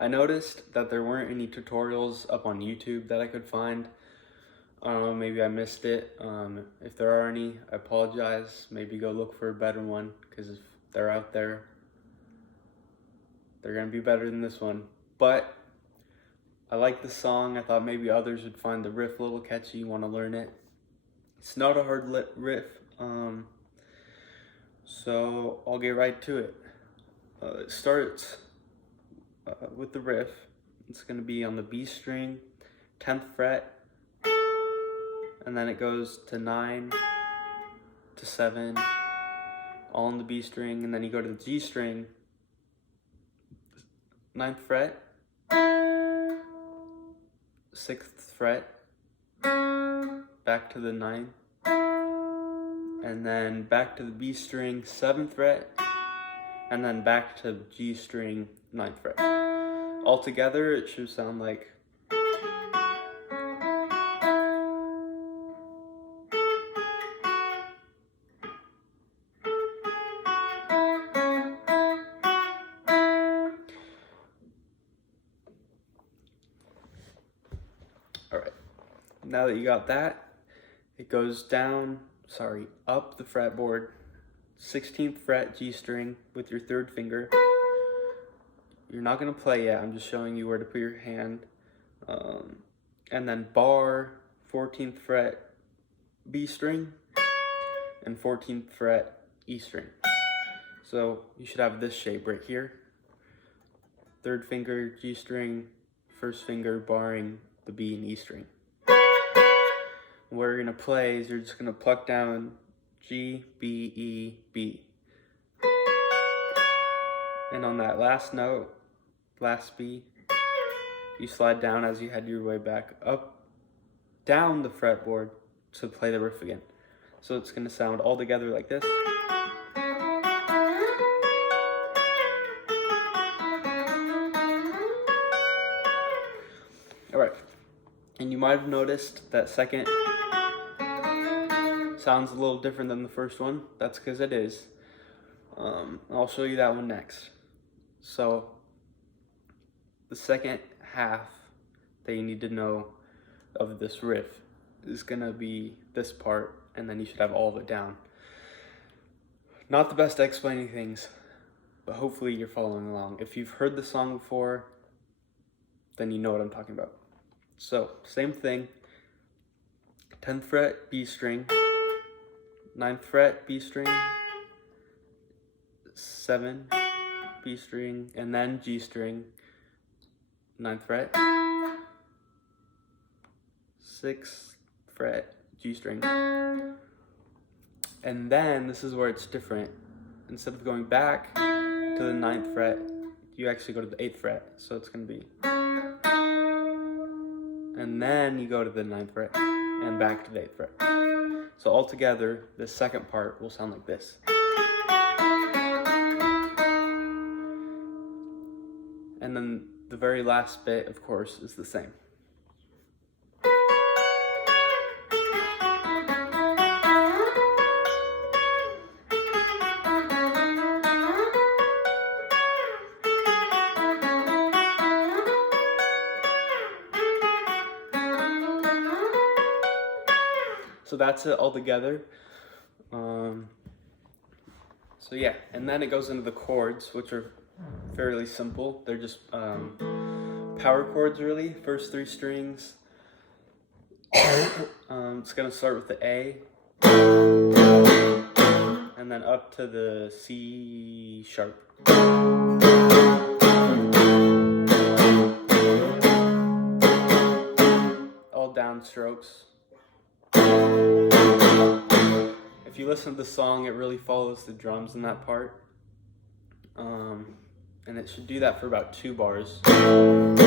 I noticed that there weren't any tutorials up on YouTube that I could find. I don't know, maybe I missed it. If there are any, I apologize. Maybe go look for a better one, because if they're out there, they're gonna be better than this one. But I like the song. I thought maybe others would find the riff a little catchy, want to learn it. It's not a hard riff, so I'll get right to it. It starts with the riff. It's gonna be on the B string, 10th fret, and then it goes to 9 to 7, all on the B string, and then you go to the G string, 9th fret, 6th fret, back to the 9th, and then back to the B string, 7th fret, and then back to G string, 9th fret. Altogether, it should sound like Alright, now that you got that, it goes up the fretboard, 16th fret G string with your 3rd finger. You're not gonna play yet, I'm just showing you where to put your hand. And then bar, 14th fret B string, and 14th fret E string. So you should have this shape right here. 3rd finger G string, 1st finger barring the B and E string. What you're gonna play is you're just gonna pluck down G, B, E, B. And on that last note, last B, you slide down as you head your way back up, down the fretboard to play the riff again. So it's gonna sound all together like this. Alright, and you might have noticed that second sounds a little different than the first one. That's because it is. I'll show you that one next. So the second half that you need to know of this riff is gonna be this part, and then you should have all of it down. Not the best at explaining things, but hopefully you're following along. If you've heard the song before, then you know what I'm talking about. So, same thing, 10th fret B string, 9th fret B string, 7 B string, and then G string, 9th fret, 6th fret G string. And then this is where it's different. Instead of going back to the 9th fret, you actually go to the 8th fret. So it's gonna be, and then you go to the 9th fret and back to the 8th fret. So altogether, the second part will sound like this. And then the very last bit, of course, is the same. So that's it all together. So yeah, and then it goes into the chords, which are fairly simple. They're just power chords, really. First 3 strings. It's gonna start with the A, and then up to the C sharp. All downstrokes. If you listen to the song, it really follows the drums in that part. And it should do that for about 2 bars. And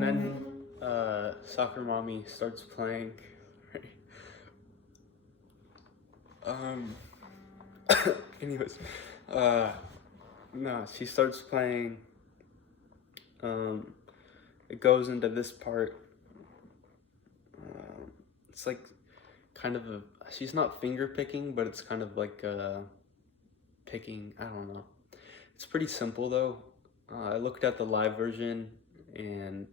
then Soccer Mommy starts playing. Anyways, no, she starts playing. It goes into this part. It's like kind of a she's not finger picking, but it's kind of like picking, I don't know. It's pretty simple though. I looked at the live version and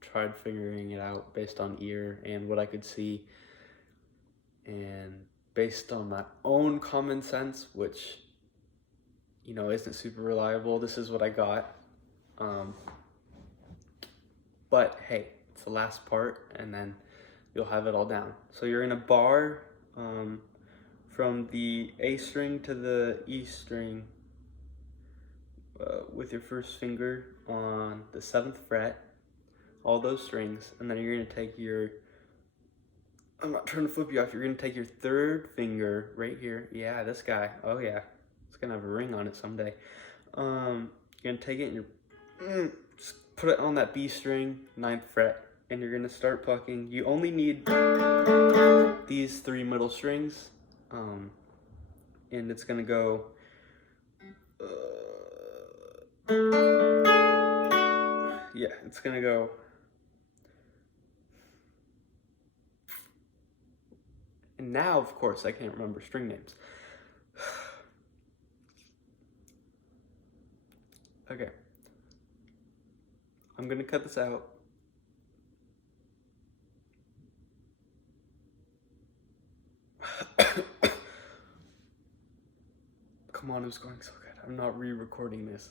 tried figuring it out based on ear and what I could see, and based on my own common sense, which, you know, isn't super reliable. This is what I got. But hey, it's the last part, and then you'll have it all down. So you're in a bar from the A string to the E string with your first finger on the 7th fret, all those strings, and then you're gonna take your, I'm not trying to flip you off, you're gonna take your 3rd finger right here. Yeah, this guy, oh yeah, it's gonna have a ring on it someday. You're gonna take it and you're, just put it on that B string, 9th fret, and you're gonna start plucking. You only need these 3 middle strings, and it's gonna go, yeah, it's gonna go. And now, of course, I can't remember string names. Okay. I'm gonna cut this out. Come on, it was going so good. I'm not re-recording this.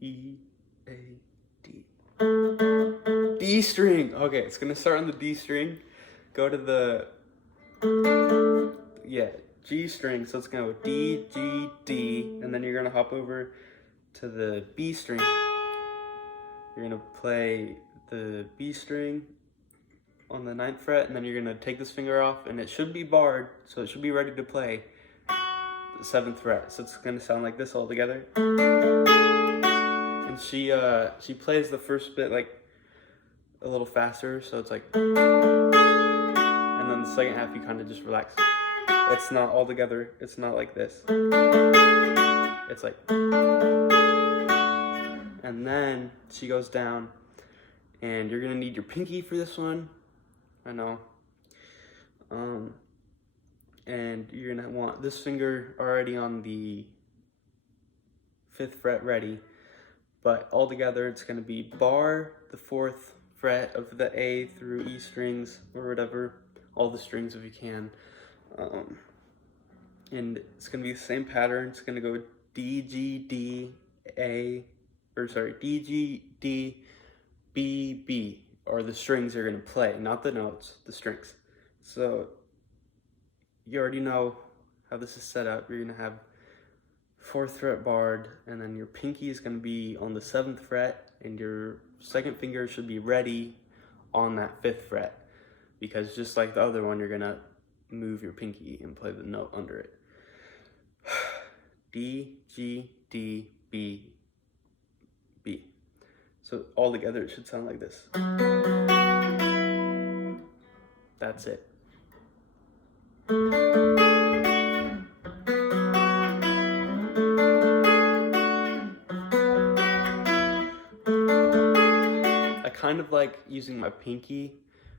E, A, D. D string. Okay, it's gonna start on the D string. Go to the, yeah, G string. So it's gonna go D, G, D, and then you're gonna hop over to the B string. You're gonna play the B string on the 9th fret, and then you're gonna take this finger off, and it should be barred, so it should be ready to play the 7th fret. So it's gonna sound like this all together. And she plays the first bit like a little faster, so it's like, and then the second half you kind of just relax. It's not all together. It's not like this. It's like, and then she goes down, and you're gonna need your pinky for this one. I know. And you're gonna want this finger already on the 5th fret ready, but all together it's gonna be bar, the 4th fret of the A through E strings, or whatever, all the strings if you can. And it's gonna be the same pattern. It's gonna go D, G, D, A, or sorry, D, G, D, B, B, or the strings you're gonna play, not the notes, the strings. So you already know how this is set up. You're gonna have 4th fret barred, and then your pinky is gonna be on the 7th fret, and your 2nd finger should be ready on that 5th fret, because just like the other one, you're gonna move your pinky and play the note under it. D, G, D, B, B. So all together it should sound like this. That's it. I kind of like using my pinky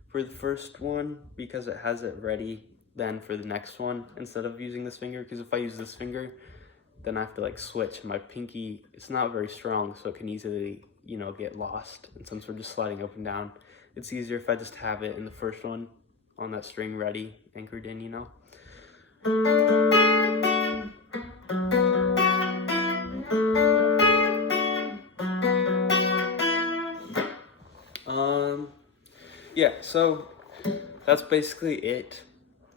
for the first one because it has it ready then for the next one instead of using this finger, because if I use this finger then I have to like switch. My pinky, it's not very strong, so it can easily, you know, get lost, and since we're just sliding up and down, it's easier if I just have it in the first one on that string ready, anchored in, you know. Yeah, so that's basically it.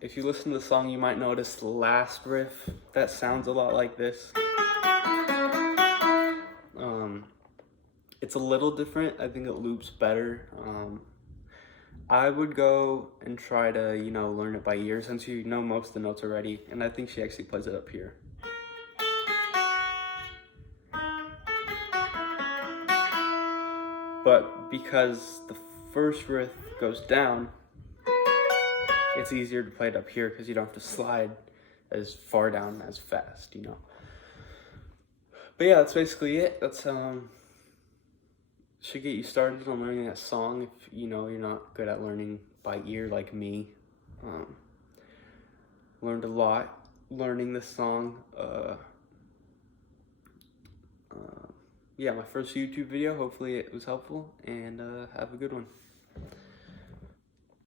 If you listen to the song, you might notice the last riff that sounds a lot like this. It's a little different. I think it loops better. I would go and try to, you know, learn it by ear since you know most of the notes already, and I think she actually plays it up here. But because the first riff goes down, it's easier to play it up here because you don't have to slide as far down as fast, you know. But yeah, that's basically it. That's should get you started on learning that song if, you know, you're not good at learning by ear like me. Learned a lot learning this song. Yeah, my first YouTube video. Hopefully it was helpful, and have a good one.